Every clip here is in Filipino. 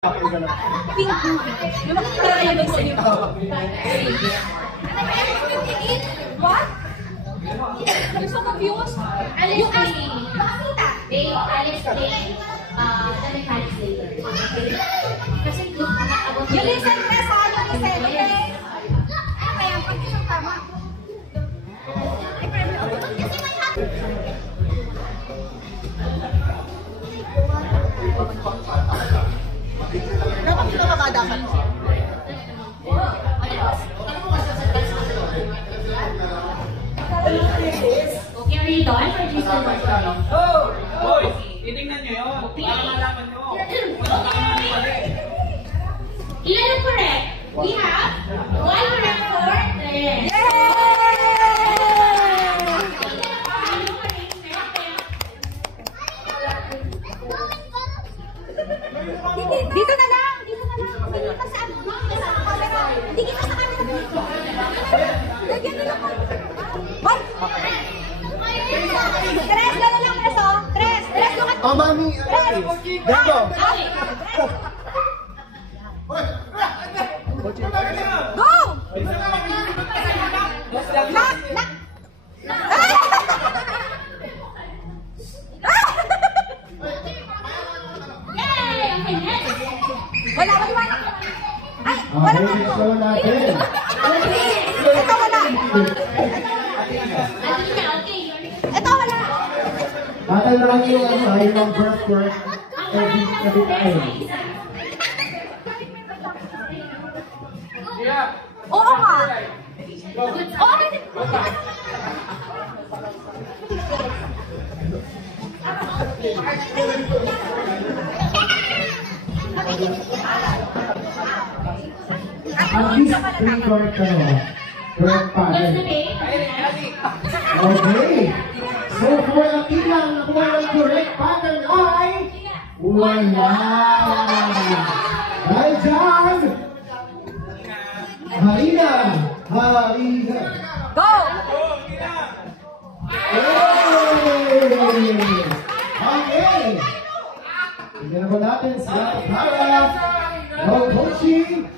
Pink. Yung mga kulay na sa iyo. What? I'm so confused. Alice Day. Day, Alice Day. The mechanics later. Kasi yung abot Yung listen na sa ano, listen, okay? Kaya pag isang tama. Dapat kita makadakan. Okay, are you done? Or do you still want to? Oh! Hoy! Titingnan nyo yun. Para malaman nyo. Ilan ang correct? We have one correct for Yay! Dito na lang! Dito na lang! Hindi ka sa camera! Hindi kita sa camera! Lagyan na lang! What? Tres, gano'n lang, Tres, oh! Tres! Tres, lukat! Oh, mami! Tres! Gago! Go! Nak! Nak! Yay! Okay, next! Wala, wala! Ay! Wala ka! Show natin! Ito wala! Alina, okay. Ito wala! Batay na lang yung ano, yung mga birth work every time. Oo nga! At least three correct ka no? Correct pa What's rin. the name? Okay! So for the tilang nakuha ng correct pattern ay wala! Dahil dyan! Harina! Harina! Go! Hey! Okay! Tignan po natin sila para no coaching!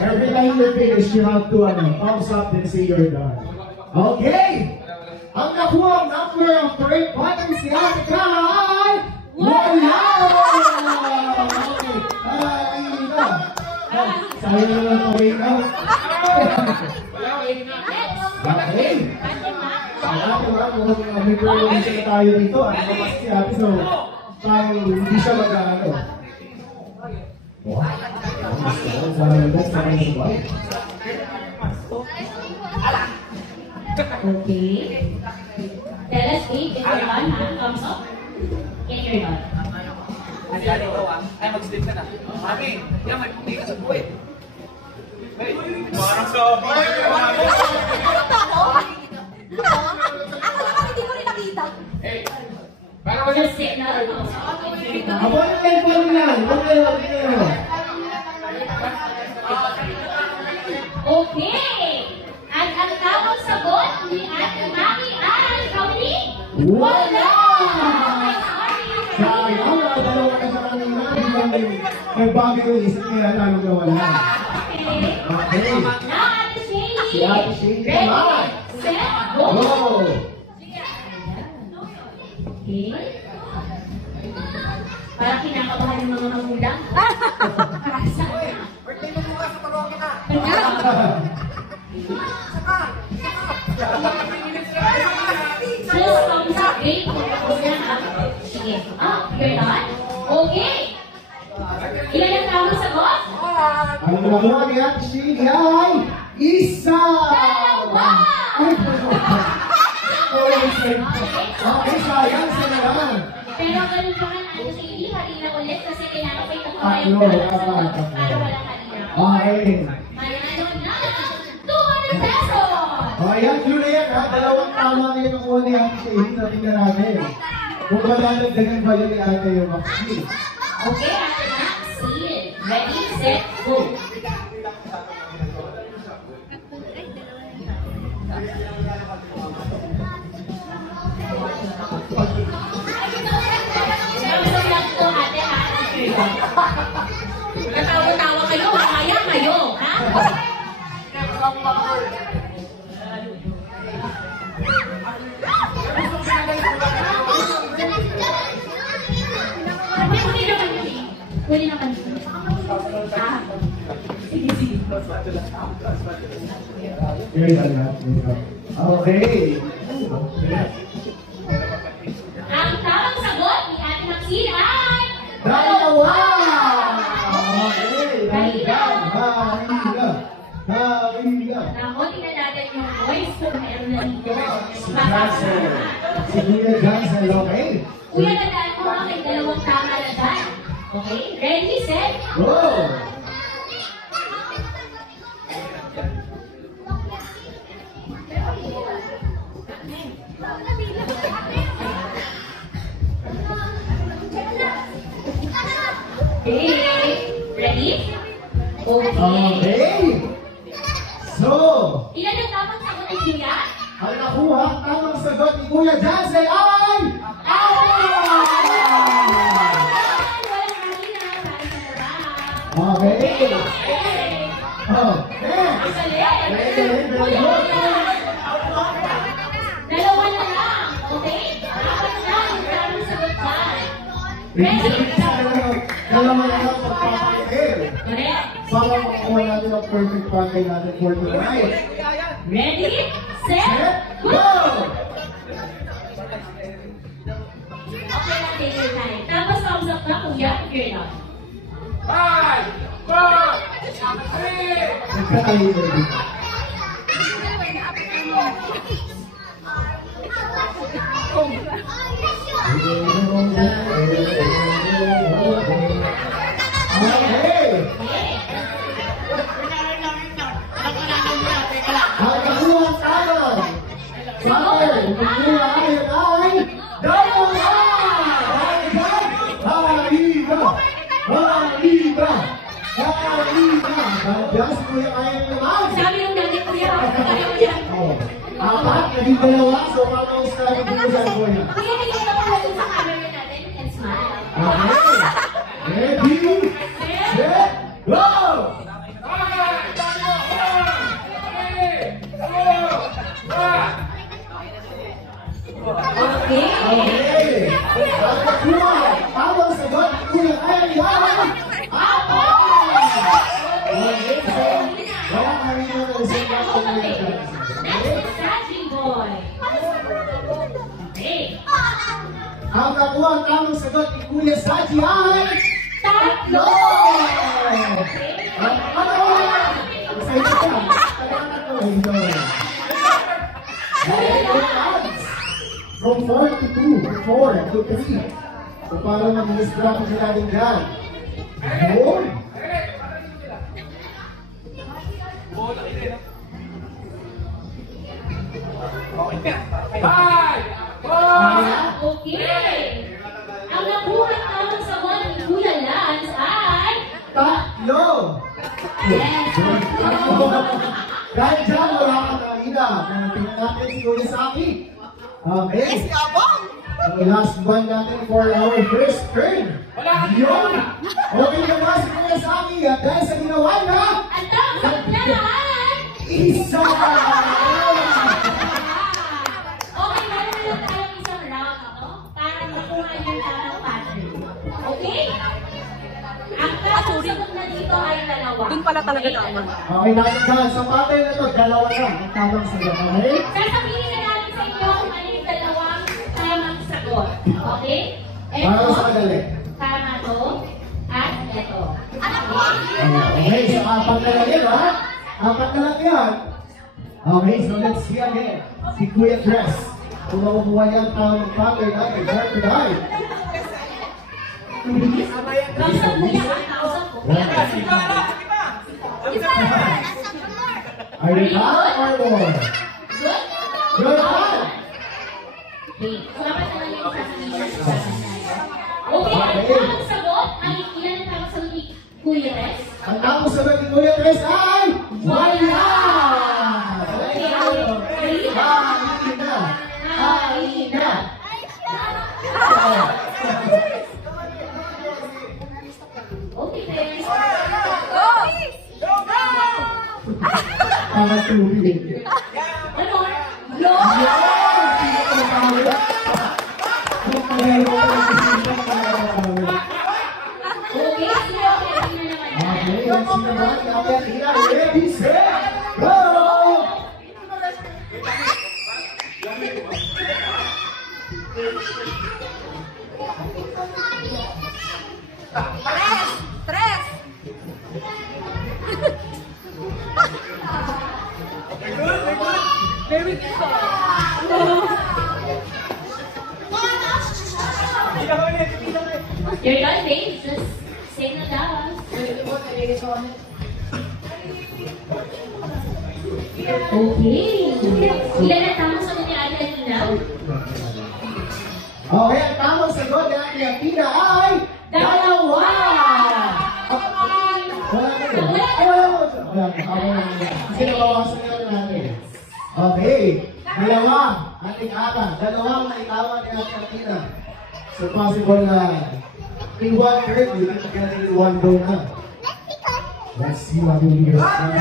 Every time you finish, you have to thumbs up and say you're done. Okay! Ang nakuha ang number of correct patterns ni Ate Carla ay wala! Okay, Harina! Sayang na lang ang wake up. Okay. Ang ating mga may promotion na tayo dito. Ano ba mas si Ate? So, parang hindi siya mag-ano. Wow. Okay. Tell us if you're done, thumbs up. If you're done. Nangyari ito ay mag-sleep ka na. Mami, yan, hindi ka sa buhay. Hey, parang sa buhay. Ano ba ako? Ako naman hindi ko rin nakita. Just sit na. Thumbs up if you're done. Abo na telephone lang. Okay! At ang tamang sagot ni Ate Mami ay Kauli? Wala! Okay, sorry. Sayang na dalawa na sa kanina. Nagbago yung isip niya lalo na wala. Okay. Okay. Now, Ate Shady. Si Ate Shady Ready, naman. set, go! Go! Okay. Parang kinakabahan ng mga magulang. Birthday mo bukas sa parokya na. Just thumbs up, wait. Sige. You're done? Okay. Ilan ang tamang sagot? Ang nakuha ni Ate Shady ay isa! Dalawa! Ay, okay, sayang sa naman. Pero ganun pa man, Ate Shady, halina ulit kasi kailangan kayo tapuha yung Tatlo, tamang sagot tatlo. para walang halina. Okay. Manalo na 200 pesos! O, ayan, yun na yan ha. Dalawang tama na yung nakuha ni Ate Shady na tingnan natin. Kung malalagdagan ba yun ni Ate yung vaccine. Okay, Ate Max, seal. Ready, set, go! Natawa-tawa kayo, kaya kayo, ha? Pwede naman. Sige, sige. Okay. Ang tamang sagot ni Ate Maxine ay... Dalawa! Okay, daligan. Halina. Nako, tingnan natin yung voice kung meron na dito. Si Kuya Johnson, okay? Kuya, tandaan mo ha, may dalawang tama na dyan. Okay? Ready, set, Go! okay. Ready? Okay. Okay. So, Ilan yung tamang sagot ni Kuya? ang nakuha ang tamang sagot ni Kuya Johnson ay... Walang kanina, para sa sarap. Okay. Okay. Oh, next. Galing. Very good. Dalawa na lang. Okay? Apat na yung tamang sagot dyan. Ready? Dalawa na lang magpapakil. Correct. Para makakuha natin ang perfect pattern natin for tonight. Ready? Set, Set? go! Go! Okay lang, take your time. Tapos thumbs up na, Kuya, if you're not. 5, 4, 3. Nagkatayo na dito. Okay. Ang kakuha tayo. Father, magkuha ay dalawa! Halina! Nandiyan si Kuya Ayan naman. Sabi ng dati, Kuya, kaya mo yan. Oh, apat, naging dalawa. So, mamaus tayo ng Kuya Kuya. Kuya, tingnan mo pala dun sa camera natin and smile. Okay. Ready, set, go! Okay. Okay. Ang kakuha, tawang sagot ni Kuya Ayan. Apo! Okay, so, wala kami na nalasing na ako ng Next is Saji Boy. Okay. ang kakuha, ang tamang sagot ni Kuya Saji ay Tatlo. ano? Sa ito ka. Taga-tatlo. Ito. From 4 to 2, 4 to 3. So, parang mag-strategy natin dyan. Yun. Okay. Ang nakuha tamang sagot ni Kuya Lance ay... Tatlo. Yes. Dahil dyan, wala ka kanina. Tingnan natin si Kuya Saki. Okay. Last one natin for our first turn. Yun. Okay na ba si Kuya Saki? At dahil sa ginawa na, Ang tamang sagot niya ay... isa! Okay, meron na lang tayong isang round, ano? Para makuha niyo yung tamang pattern. Okay? Ang tamang sagot na dito ay dalawa. Doon pala talaga tama. Okay, nakikita. Sa pattern na to, dalawa na. Ang tamang sagot. Okay? Sasabihin na natin sa inyo kung ano yung dalawang tamang sagot. Okay? Para sa kadali. Tama to. At ito. Okay, so apat na lang yan, ha? Apat na lang yan. Okay, so let's see again. Si Kuya Dress. Kung makukuha niya ang tamang pattern natin, hard to die. Kausap mo yan, ha? Kausap mo. Are you done or more? Good? You're done. Okay. Dapat naman yung sasabihin sa sasabihin. Okay, ang tamang sagot ay ilan ang tamang sagot ni Kuya Res? Ang tamang sagot ni Kuya Dress ay wala! Halina! Halina! Mga tubig. Ano? No! Okay, sino? Tingnan naman. Ready, set, go! Tres! Very good. You're done, babe. Just say na lang. Okay. Ilan ang tamang sagot ni Ate Alina? Okay, ang tamang sagot ni Ate Athena ay dalawa! Kasi nabawasan nyo natin. Okay, dalawa. Ating ata. Dalawang naitawa ni Ate Athena. So possible na in one third, you can get in one go na. Let's see what will be your score.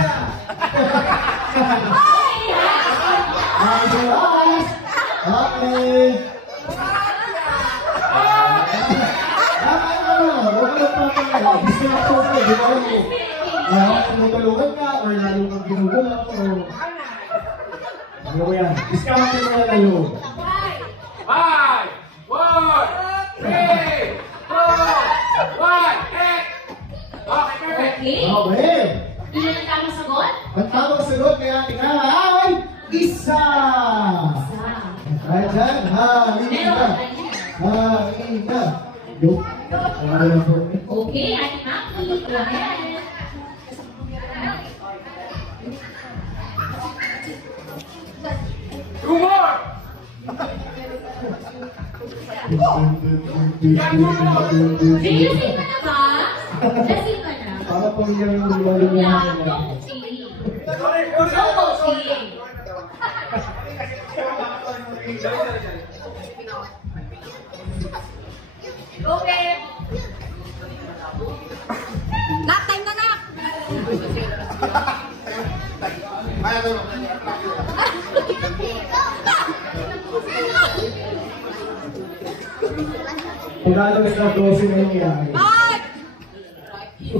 Okay. Tulungan ka or lalo kang ginugulang o ano mo yan? Discount mo na lalo. 5, 4, 3, 2, 1, 8! Okay, perfect! Okay. Okay. Ilan ang tamang sagot? Ang tamang sagot kay Ate Kara ay isa! Ay dyan, halina! Halina! Yo. Okay, Ate Maki, go ahead. Two more! Seriously ka na ba? Lasing ka na? Para pamilya yung lumalang Yeah, natin. don't cheat. Don't cheat. Okay. Nak, time na nak. Pagkatapos na 12 na nangyayari. 5, 4, 3.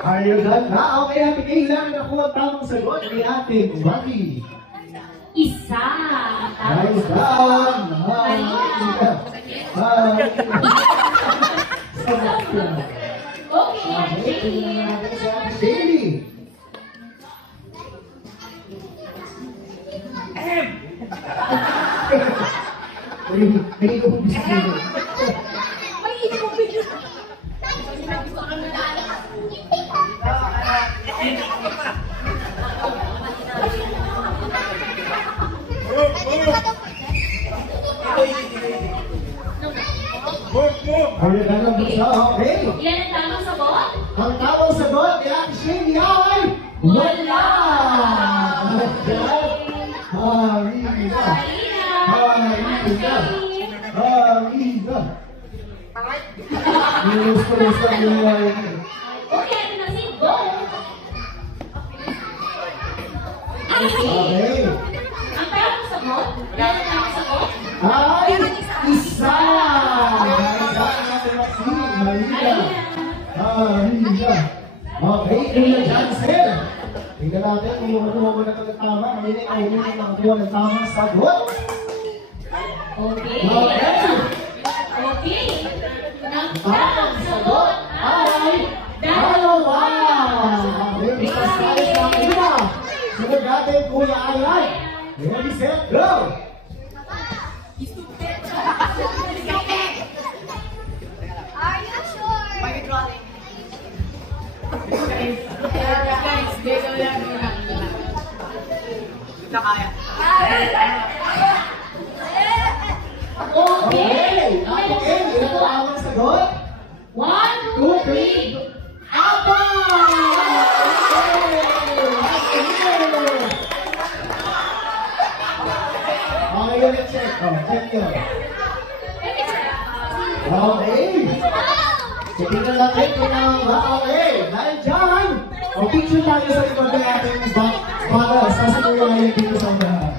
Are you done? Okay, Ate Kay, ilan ako ang tamang sagot ni Ate Maki? Isa. Nice done! Halina! Halina! Sarap yan. Okay, Ate Okay, tingnan Jane. natin si Ate Bailey. May ikaw kong bisikleta. May ito video. Are you done? Okay. Ilan ang tamang sagot? Ang tamang sagot ni Ate Shane ay wala! Harina! Harina! Harina! Minus lang yung nangyayari. Okay, Ate Maxine, go. Okay. Ang tamang sagot? Ilan ang tamang sagot? Ay, isa! Marina! Harina! Okay, Kuya Jansen! Tingnan natin kung makuha mo na ito tama. Hindi na yung makakuha ng tamang sagot. Okay. Okay. Okay. Ang Tamang tamang sagot sagot ay dalawa! Okay, isang tayo sa kanila. Sunod natin, Kuya Ayay. Ready, set, go! Are you sure? Okay! Okay, ilan ang tamang sagot? 1, 2, 2, 3. 3, apat! Okay, let's check. Oh, check yun. Okay. So, tingnan natin kung ano ba. Okay, dahil dyan. O picture tayo sa likod ng ating bottles. Kasi Kuya Ryan dito sa unahan.